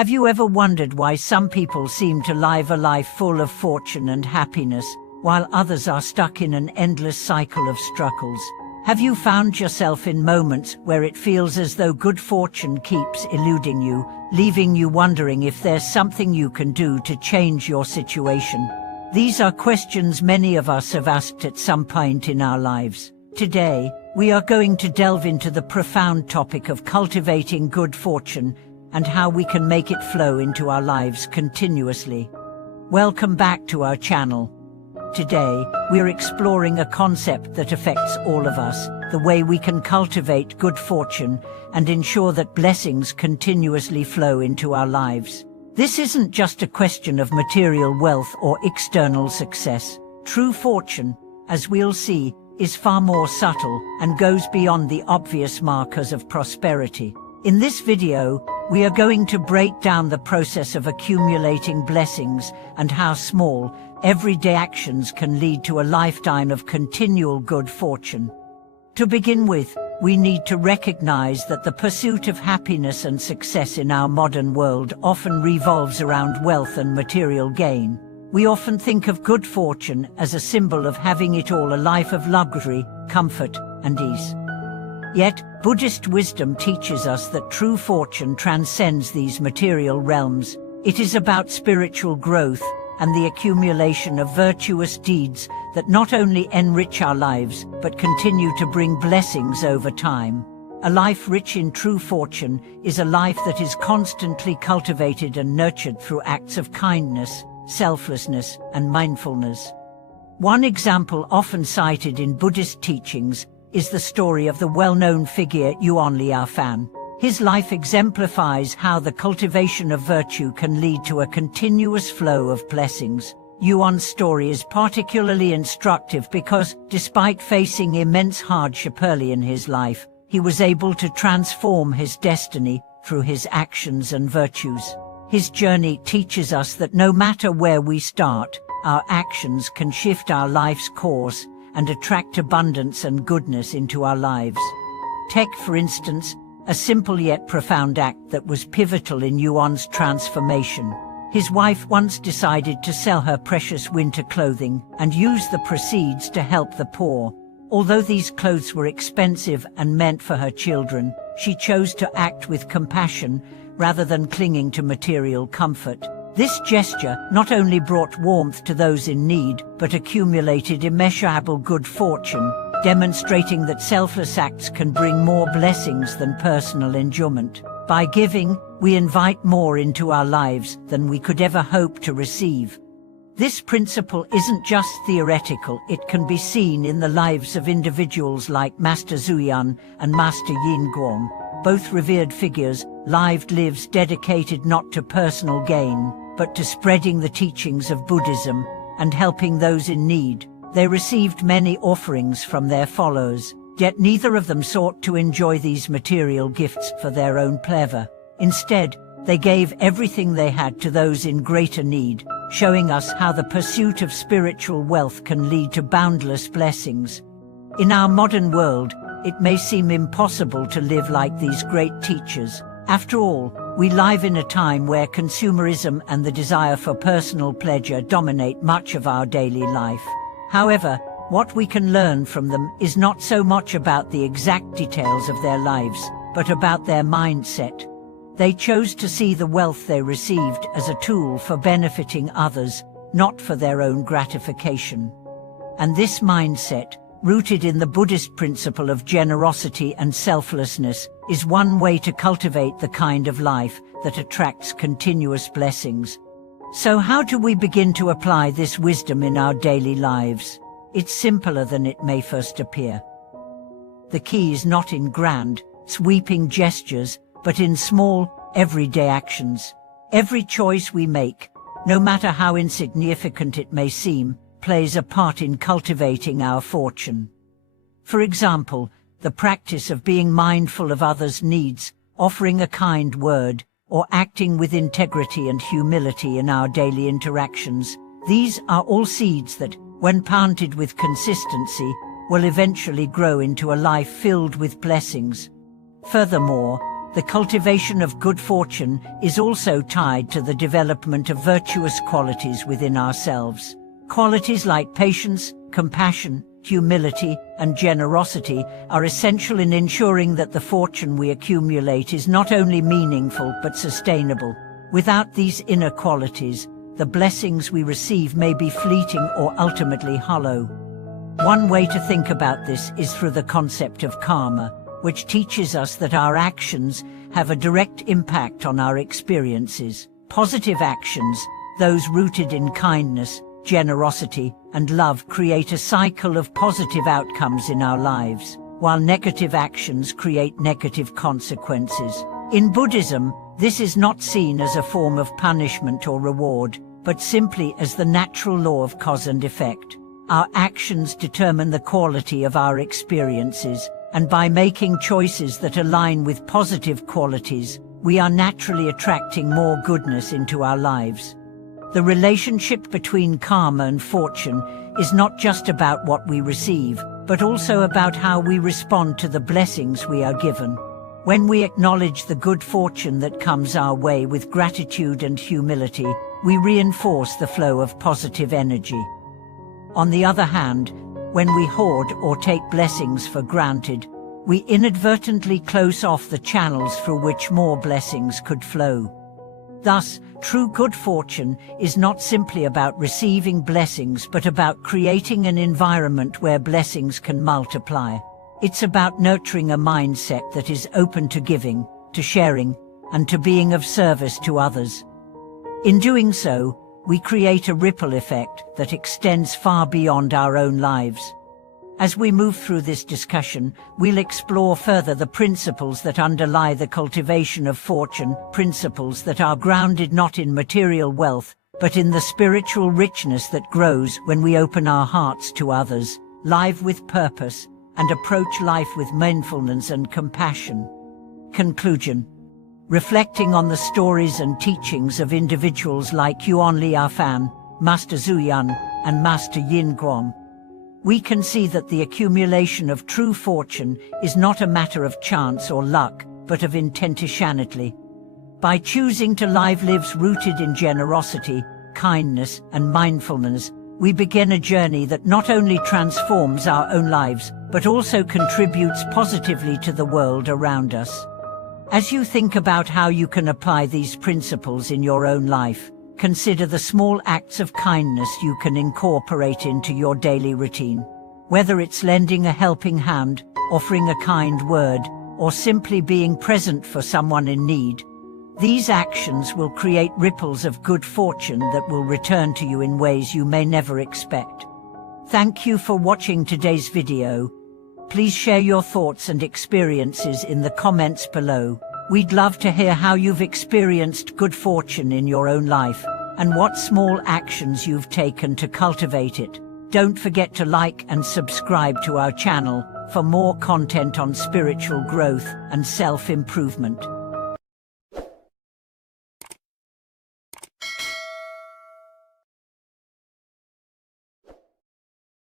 Have you ever wondered why some people seem to live a life full of fortune and happiness, while others are stuck in an endless cycle of struggles? Have you found yourself in moments where it feels as though good fortune keeps eluding you, leaving you wondering if there's something you can do to change your situation? These are questions many of us have asked at some point in our lives. Today, we are going to delve into the profound topic of cultivating good fortune and how we can make it flow into our lives continuously. Welcome back to our channel. Today, we're exploring a concept that affects all of us, the way we can cultivate good fortune and ensure that blessings continuously flow into our lives. This isn't just a question of material wealth or external success. True fortune, as we'll see, is far more subtle and goes beyond the obvious markers of prosperity. In this video, we are going to break down the process of accumulating blessings and how small, everyday actions can lead to a lifetime of continual good fortune. To begin with, we need to recognize that the pursuit of happiness and success in our modern world often revolves around wealth and material gain. We often think of good fortune as a symbol of having it all, a life of luxury, comfort, and ease. Yet, Buddhist wisdom teaches us that true fortune transcends these material realms. It is about spiritual growth and the accumulation of virtuous deeds that not only enrich our lives, but continue to bring blessings over time. A life rich in true fortune is a life that is constantly cultivated and nurtured through acts of kindness, selflessness, and mindfulness. One example often cited in Buddhist teachings is the story of the well-known figure Yuan Liaofan. His life exemplifies how the cultivation of virtue can lead to a continuous flow of blessings. Yuan's story is particularly instructive because, despite facing immense hardship early in his life, he was able to transform his destiny through his actions and virtues. His journey teaches us that no matter where we start, our actions can shift our life's course and attract abundance and goodness into our lives. Take, for instance, a simple yet profound act that was pivotal in Yuan's transformation. His wife once decided to sell her precious winter clothing and use the proceeds to help the poor. Although these clothes were expensive and meant for her children, she chose to act with compassion rather than clinging to material comfort. This gesture not only brought warmth to those in need, but accumulated immeasurable good fortune, demonstrating that selfless acts can bring more blessings than personal enjoyment. By giving, we invite more into our lives than we could ever hope to receive. This principle isn't just theoretical, it can be seen in the lives of individuals like Master Zuyan and Master Yin Guang. Both revered figures lived lives dedicated not to personal gain, but to spreading the teachings of Buddhism and helping those in need. They received many offerings from their followers, yet neither of them sought to enjoy these material gifts for their own pleasure. Instead, they gave everything they had to those in greater need, showing us how the pursuit of spiritual wealth can lead to boundless blessings. In our modern world, it may seem impossible to live like these great teachers. After all, we live in a time where consumerism and the desire for personal pleasure dominate much of our daily life. However, what we can learn from them is not so much about the exact details of their lives, but about their mindset. They chose to see the wealth they received as a tool for benefiting others, not for their own gratification. And this mindset, rooted in the Buddhist principle of generosity and selflessness, is one way to cultivate the kind of life that attracts continuous blessings. So how do we begin to apply this wisdom in our daily lives? It's simpler than it may first appear. The key is not in grand, sweeping gestures, but in small, everyday actions. Every choice we make, no matter how insignificant it may seem, plays a part in cultivating our fortune. For example, the practice of being mindful of others' needs, offering a kind word, or acting with integrity and humility in our daily interactions. These are all seeds that, when planted with consistency, will eventually grow into a life filled with blessings. Furthermore, the cultivation of good fortune is also tied to the development of virtuous qualities within ourselves. Qualities like patience, compassion, humility, and generosity are essential in ensuring that the fortune we accumulate is not only meaningful but sustainable. Without these inner qualities, the blessings we receive may be fleeting or ultimately hollow. One way to think about this is through the concept of karma, which teaches us that our actions have a direct impact on our experiences. Positive actions, those rooted in kindness, generosity, and love, create a cycle of positive outcomes in our lives, while negative actions create negative consequences. In Buddhism, this is not seen as a form of punishment or reward, but simply as the natural law of cause and effect. Our actions determine the quality of our experiences, and by making choices that align with positive qualities, we are naturally attracting more goodness into our lives. The relationship between karma and fortune is not just about what we receive, but also about how we respond to the blessings we are given. When we acknowledge the good fortune that comes our way with gratitude and humility, we reinforce the flow of positive energy. On the other hand, when we hoard or take blessings for granted, we inadvertently close off the channels through which more blessings could flow. Thus, true good fortune is not simply about receiving blessings but about creating an environment where blessings can multiply. It's about nurturing a mindset that is open to giving, to sharing, and to being of service to others. In doing so, we create a ripple effect that extends far beyond our own lives. As we move through this discussion, we'll explore further the principles that underlie the cultivation of fortune, principles that are grounded not in material wealth, but in the spiritual richness that grows when we open our hearts to others, live with purpose, and approach life with mindfulness and compassion. Conclusion. Reflecting on the stories and teachings of individuals like Yuan Liafan, Master Zuyan, and Master Yin Guan, we can see that the accumulation of true fortune is not a matter of chance or luck, but of intentionality. By choosing to live lives rooted in generosity, kindness, and mindfulness, we begin a journey that not only transforms our own lives, but also contributes positively to the world around us. As you think about how you can apply these principles in your own life, consider the small acts of kindness you can incorporate into your daily routine. Whether it's lending a helping hand, offering a kind word, or simply being present for someone in need, these actions will create ripples of good fortune that will return to you in ways you may never expect. Thank you for watching today's video. Please share your thoughts and experiences in the comments below. We'd love to hear how you've experienced good fortune in your own life, and what small actions you've taken to cultivate it. Don't forget to like and subscribe to our channel for more content on spiritual growth and self-improvement.